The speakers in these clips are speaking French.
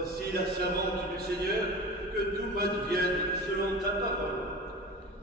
Voici la servante du Seigneur, que tout m'advienne selon ta parole.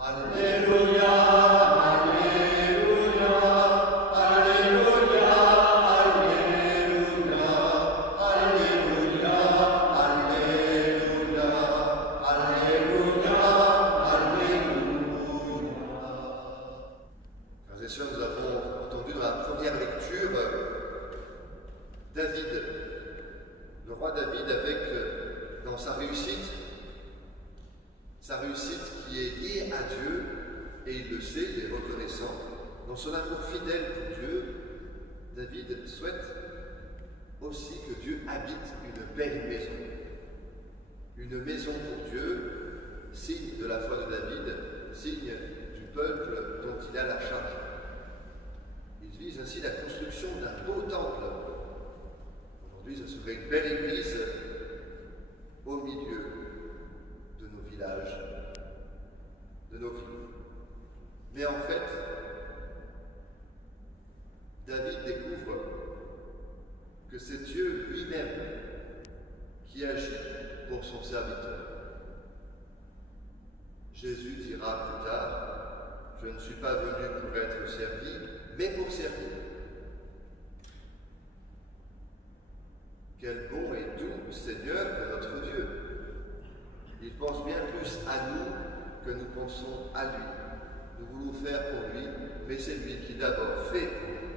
Alléluia, Alléluia, Alléluia, Alléluia, Alléluia, Alléluia, Alléluia, Alléluia. Frères et sœurs, nous avons entendu dans la première lecture David, le roi David avec, dans sa réussite qui est liée à Dieu, et il le sait, il est reconnaissant. Dans son amour fidèle pour Dieu, David souhaite aussi que Dieu habite une belle maison. Une maison pour Dieu, signe de la foi de David, signe du peuple dont il a la charge. Il vise ainsi la construction d'un beau temple. Aujourd'hui, ce serait une belle église au milieu de nos villages, de nos villes. Mais en fait, David découvre que c'est Dieu lui-même qui agit pour son serviteur. Jésus dira plus tard, « Je ne suis pas venu pour être servi, mais pour servir. » Quel bon et doux Seigneur que notre Dieu. Il pense bien plus à nous que nous pensons à lui. Nous voulons faire pour lui, mais c'est lui qui d'abord fait pour nous.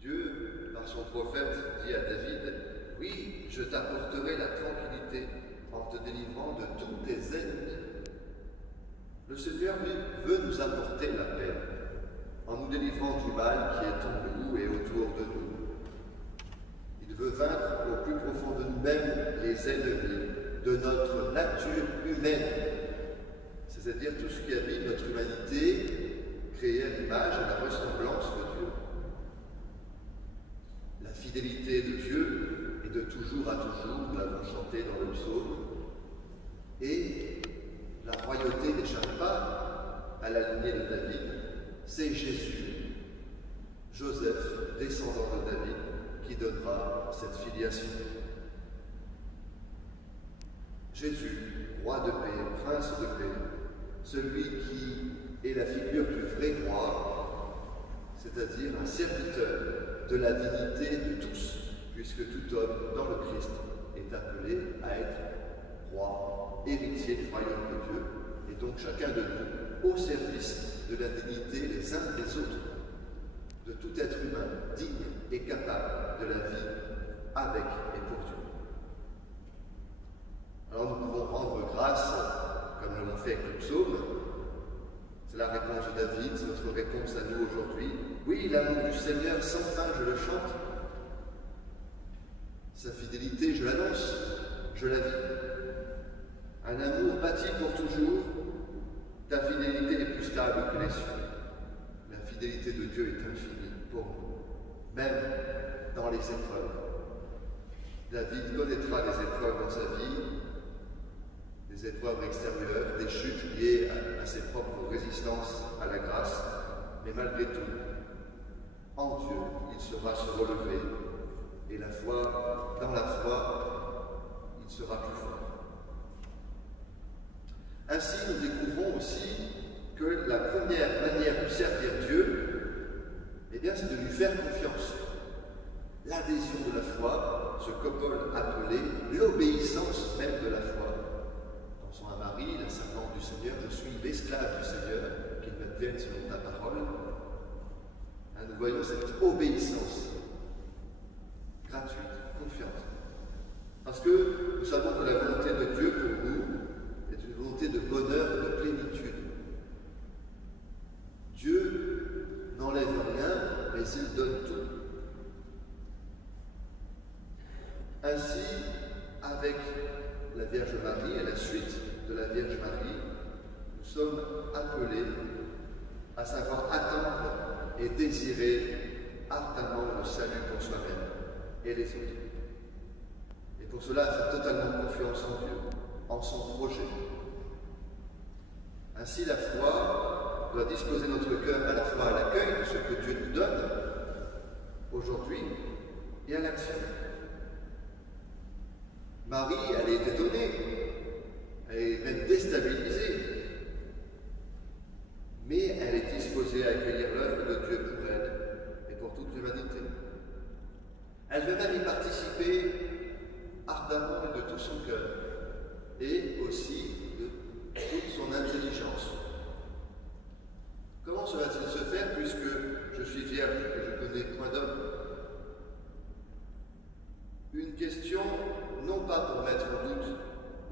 Dieu, par son prophète, dit à David, « Oui, je t'apporterai la tranquillité en te délivrant de tous tes ennemis. » Le Seigneur veut nous apporter la paix en nous délivrant du mal qui est en nous et autour de nous. Il veut vaincre au plus profond de nous-mêmes les ennemis de notre nature humaine, c'est-à-dire tout ce qui habite notre humanité, créée à l'image et à la ressemblance de Dieu. La fidélité de Dieu est de toujours à toujours, nous l'avons chanté dans le psaume, et la royauté n'échappe pas à la lignée de David, c'est Jésus, Joseph, descendant de David, qui donnera cette filiation. Jésus, roi de paix, prince de paix, celui qui est la figure du vrai roi, c'est-à-dire un serviteur de la dignité de tous, puisque tout homme dans le Christ est appelé à être roi, héritier du royaume de Dieu, et donc chacun de nous au service de la dignité les uns des autres, de tout être humain digne et capable de la vie avec et pour Dieu. Alors nous pouvons rendre grâce, comme nous l'avons fait avec le psaume. C'est la réponse de David, c'est notre réponse à nous aujourd'hui. Oui, l'amour du Seigneur sans fin, je le chante. Sa fidélité, je l'annonce, je la vis. Un amour bâti pour toujours, ta fidélité est plus stable que les cieux. La fidélité de Dieu est infinie pour nous, même dans les épreuves. David connaîtra des épreuves dans sa vie, des épreuves extérieures, des chutes liées à ses propres résistances à la grâce, mais malgré tout, en Dieu, il saura se relever, et dans la foi, il sera plus fort. Ainsi, nous découvrons aussi que la première manière de servir Dieu, eh bien, c'est de lui faire confiance. L'adhésion de la foi, ce que Paul appelait l'obéissance même de la foi. Pensons à Marie, la servante du Seigneur, je suis l'esclave du Seigneur, qu'il m'advienne selon ta parole. Nous voyons cette obéissance gratuite, confiante. Parce que nous savons que la volonté de Dieu pour nous est une volonté de bonheur et de plénitude. Dieu n'enlève rien, mais il donne tout. Ainsi, avec la Vierge Marie et la suite de la Vierge Marie, nous sommes appelés à savoir attendre et désirer ardemment le salut pour soi-même et les autres. Et pour cela, faire totalement confiance en Dieu, en son projet. Ainsi, la foi doit disposer notre cœur à la fois à l'accueil de ce que Dieu nous donne aujourd'hui et à l'action. Marie, elle est étonnée, elle est même déstabilisée, mais elle est disposée à accueillir l'œuvre de Dieu pour elle et pour toute l'humanité. Elle veut même y participer ardemment et de tout son cœur, et aussi de toute son intelligence. Comment cela va-t-il se faire puisque je suis vierge et que je connais point d'homme? Une question, non pas pour mettre en doute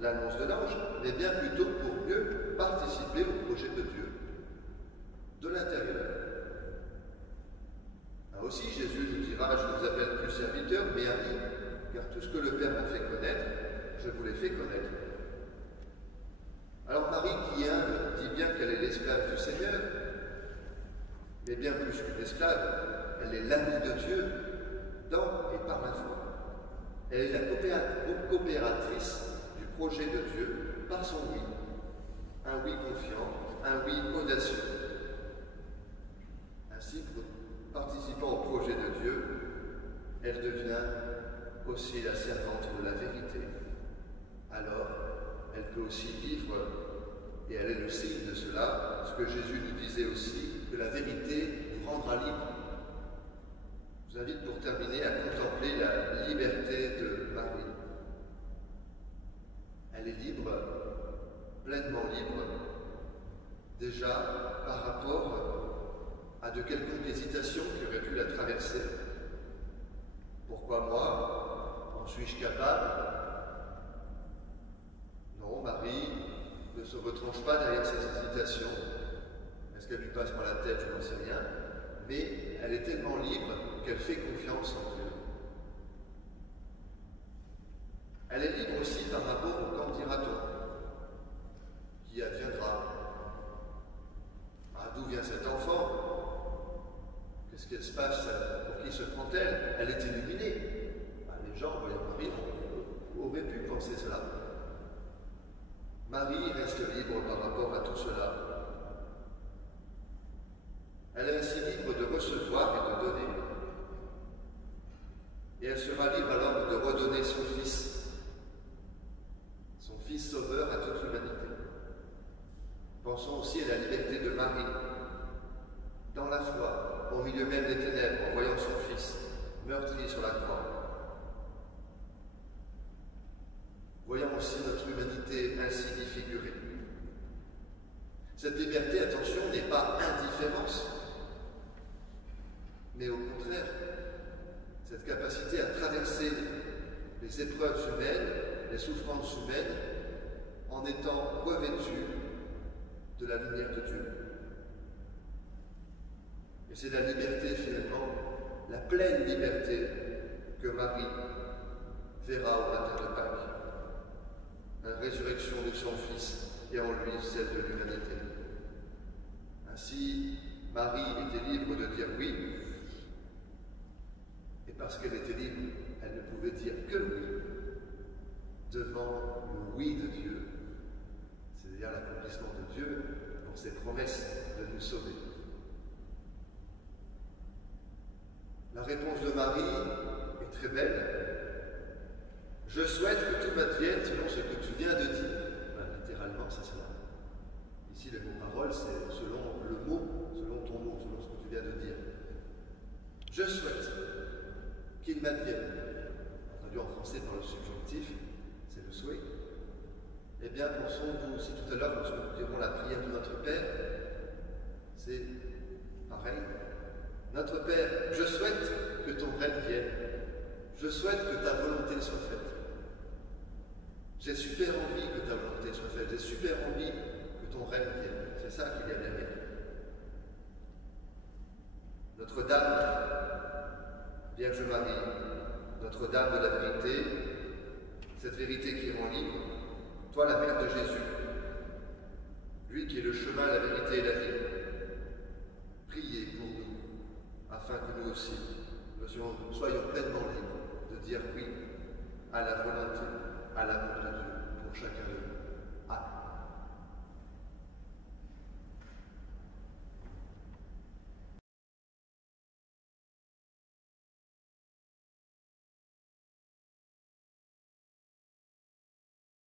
l'annonce de l'ange, mais bien plutôt pour mieux participer au projet de Dieu, de l'intérieur. Là aussi, Jésus nous dira, je ne vous appelle plus serviteur, mais ami, car tout ce que le Père m'a fait connaître, je vous l'ai fait connaître. Alors Marie, qui est humble, dit bien qu'elle est l'esclave du Seigneur, mais bien plus qu'une esclave, elle est l'amie de Dieu dans et par la foi. Elle est la coopératrice du projet de Dieu par son oui. Un oui confiant, un oui audacieux. Ainsi, participant au projet de Dieu, elle devient aussi la servante de la vérité. Alors, elle peut aussi vivre, et elle est le signe de cela, ce que Jésus nous disait aussi, que la vérité vous rendra libre. Je vous invite pour terminer à contempler la liberté de Marie. Elle est libre, pleinement libre, déjà par rapport à de quelconques hésitations qui auraient pu la traverser. Pourquoi moi? En suis-je capable? Non, Marie ne se retranche pas derrière ces hésitations. Est-ce qu'elle lui passe par la tête? Je n'en sais rien. Mais elle est tellement libre qu'elle fait confiance en Dieu. Elle est libre aussi par rapport au qu'en dira-t-on, qui adviendra. Ah, d'où vient cet enfant? Qu'est-ce qu'elle se passe? Pour qui se prend-elle? Elle est illuminée. Ah, les gens, voyant Marie, auraient pu penser cela. Marie reste libre par rapport à tout cela. Elle est ainsi libre de recevoir et de donner. Et elle sera libre alors de redonner son Fils sauveur à toute l'humanité. Pensons aussi à la liberté de Marie, dans la foi, au milieu même des ténèbres, en voyant son Fils meurtri sur la croix. Voyons aussi notre humanité ainsi défigurée. Cette liberté, attention, n'est pas indifférence, mais au contraire, cette capacité à traverser les épreuves humaines, les souffrances humaines, en étant revêtu de la lumière de Dieu. Et c'est la liberté, finalement, la pleine liberté que Marie verra au matin de Pâques. La résurrection de son Fils et en lui celle de l'humanité. Ainsi, Marie était libre de dire oui, et parce qu'elle était libre, elle ne pouvait dire que oui devant le oui de Dieu, c'est-à-dire l'accomplissement de Dieu pour ses promesses de nous sauver. La réponse de Marie est très belle. Je souhaite que tout m'advienne selon ce que tu viens de dire. Ben, littéralement, c'est cela. Ici, le mot parole, c'est selon le mot, selon ton mot, selon ce que tu viens de dire. Je souhaite qu'il m'advienne. Traduit en français par le subjonctif, c'est le souhait. Eh bien, pensons-nous aussi tout à l'heure, lorsque nous dirons la prière de notre Père, c'est pareil. Notre Père, je souhaite que ton règne vienne. Je souhaite que ta volonté soit faite. J'ai super envie que ta volonté soit faite. J'ai super envie que ton règne vienne. C'est ça qu'il y a derrière. Notre-Dame, Vierge Marie, Notre-Dame de la vérité, cette vérité qui rend libre, toi la Mère de Jésus, lui qui est le chemin, la vérité et la vie, priez pour nous, afin que nous aussi, nous soyons pleinement libres de dire oui à la volonté, à l'amour de Dieu pour chacun de nous.